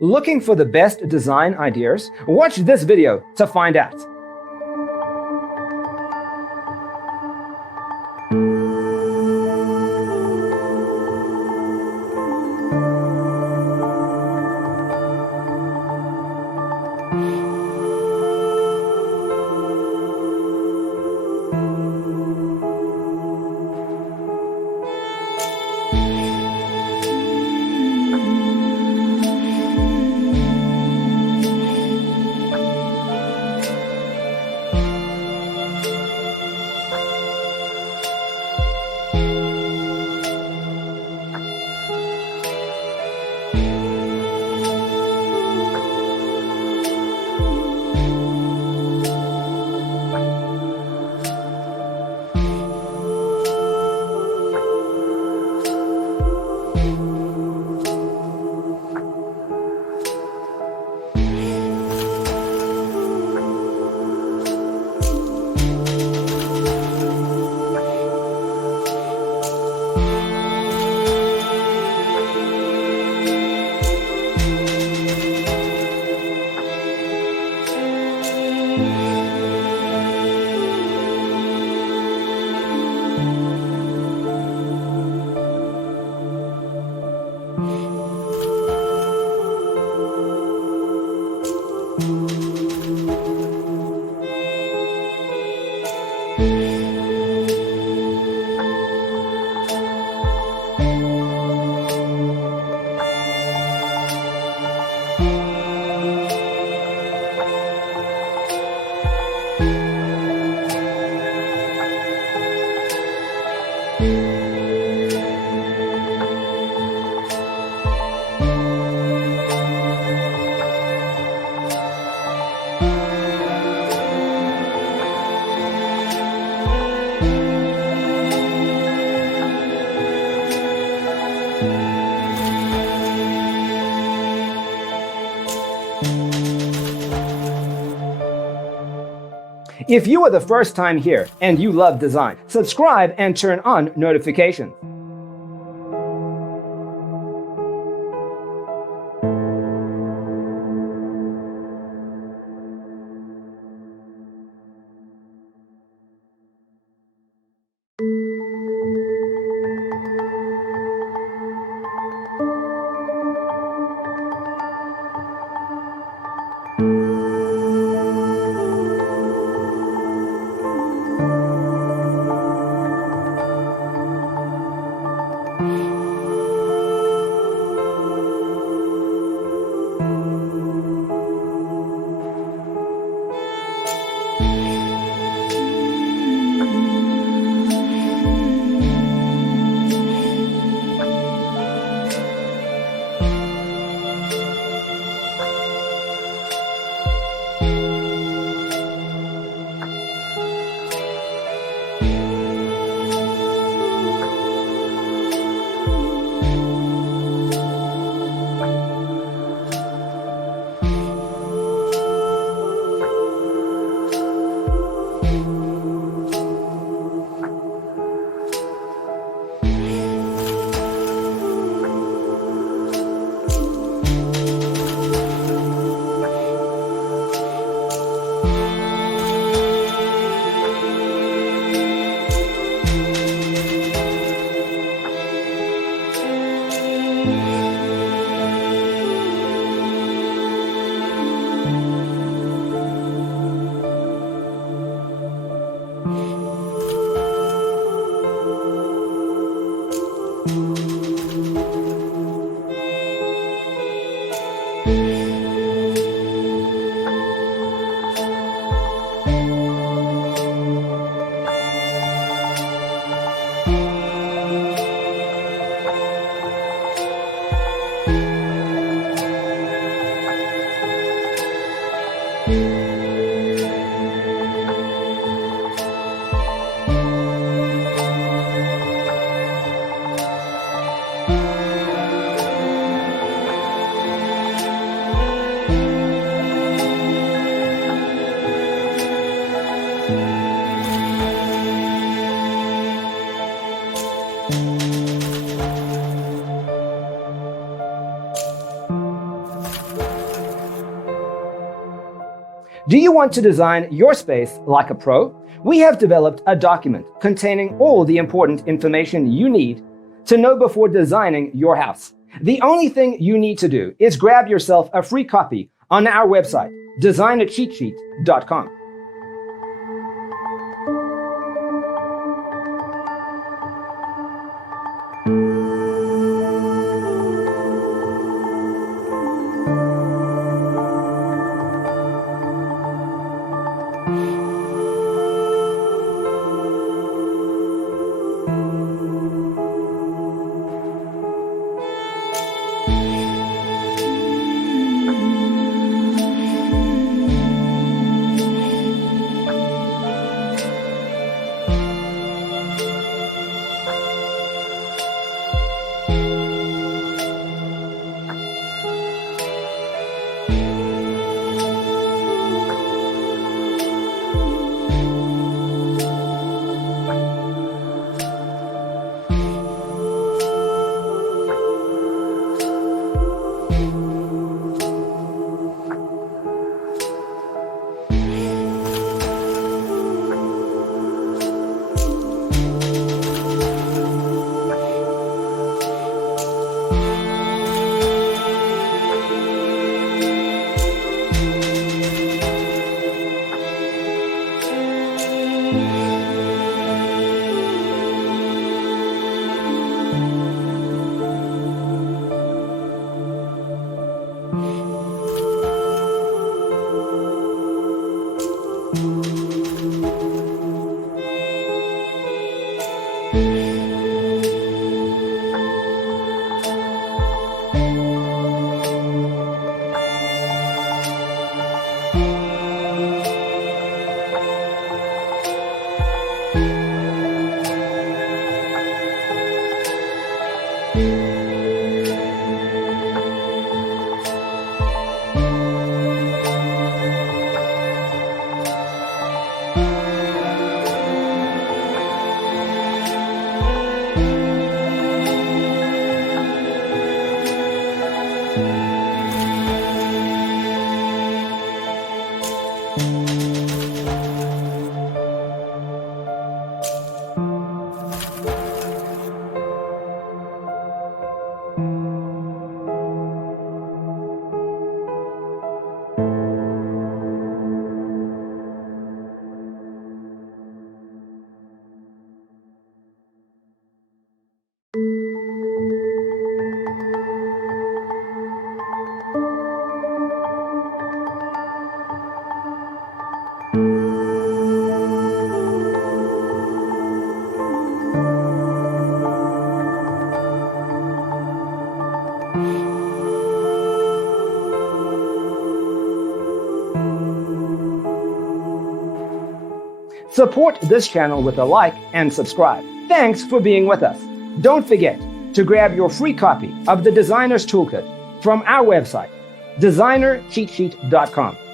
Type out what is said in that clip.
Looking for the best design ideas? Watch this video to find out. If you are the first time here and you love design, subscribe and turn on notifications. Do you want to design your space like a pro? We have developed a document containing all the important information you need to know before designing your house. The only thing you need to do is grab yourself a free copy on our website, designercheatsheet.com. Support this channel with a like and subscribe. Thanks for being with us. Don't forget to grab your free copy of the Designer's Toolkit from our website, designercheatsheet.com.